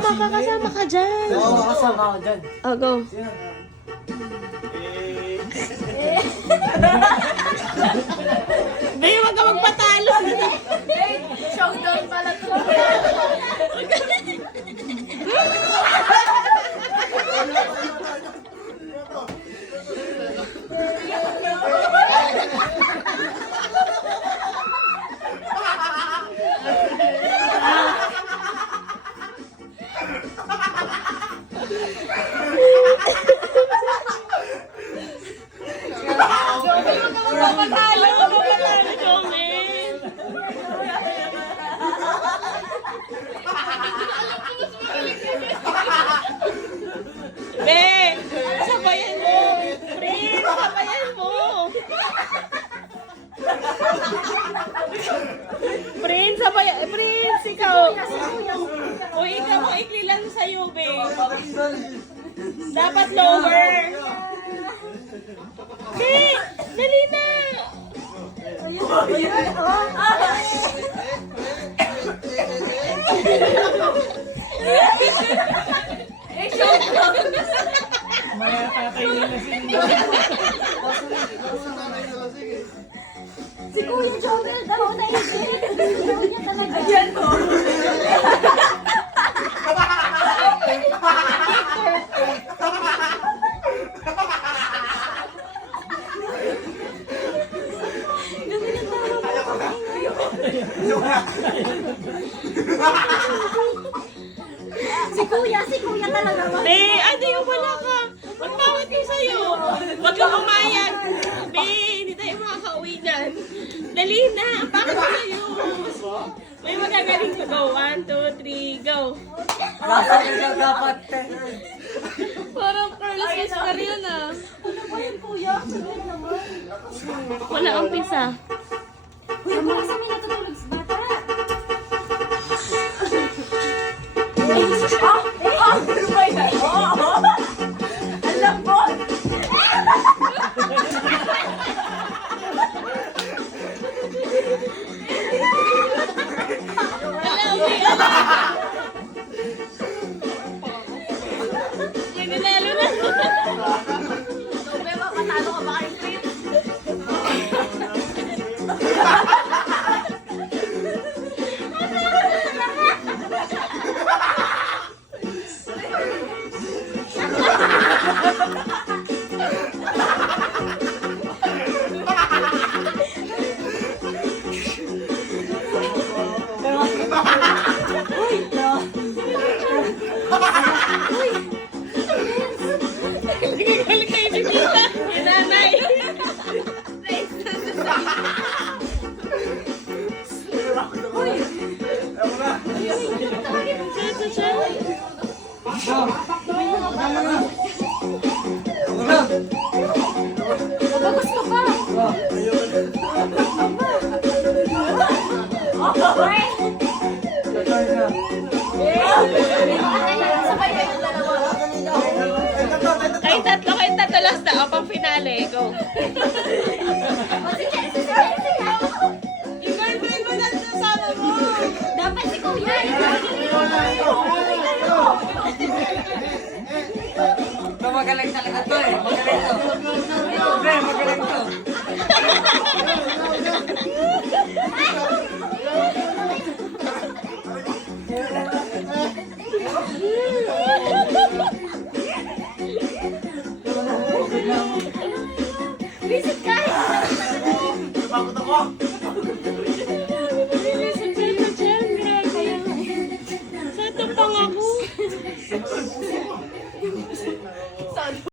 kasama ka dyan. Oo, kasama ako dyan. Oh, go. Babe, wag ka magpatalo. Showdown pala to. Magpapatalo, Jomen. Be, sabayan mo. Prince, sabayan mo. Prince, sabayan. Prince, ikaw. O, ikaw mo, ikli lang sa'yo, be. Dapat lower. Be, dali na. Maya tatay nila sila. Si Kuya Jomel daw naisip. Ayaw niya talaga. Yan po. Si Kuya talaga. Be, ate, wala ka. Magpawat yung sa'yo. Huwag kang umayag. Be, hindi tayo makakauwi niyan. Dali na, bakit sa'yo? May magagaling ka. Go, 1, 2, 3, go. Nasa ikaw dapat. Parang Carlos Oscar yun ah. Ano ba yun, Kuya? Sabihin naman. Wala ang pisa. Kuya, kasi may natutulog sa bata. Ano ba yan? Oo! Alam mo? Nagalalo na. Pero matalo ka ba kay Prince? Nagagalit kayo si Tita. Yung nanay. Ito siya. Bagus ka pa. Sabay kayo dalawa. Kayong tatlo last na. O, pang finale. Go. Yung girlfriend mo na sasama mo. Dapat si Kuya. Magaling talaga to eh. Magaling to. Pre, magaling to. Visit ka. Bakit ako?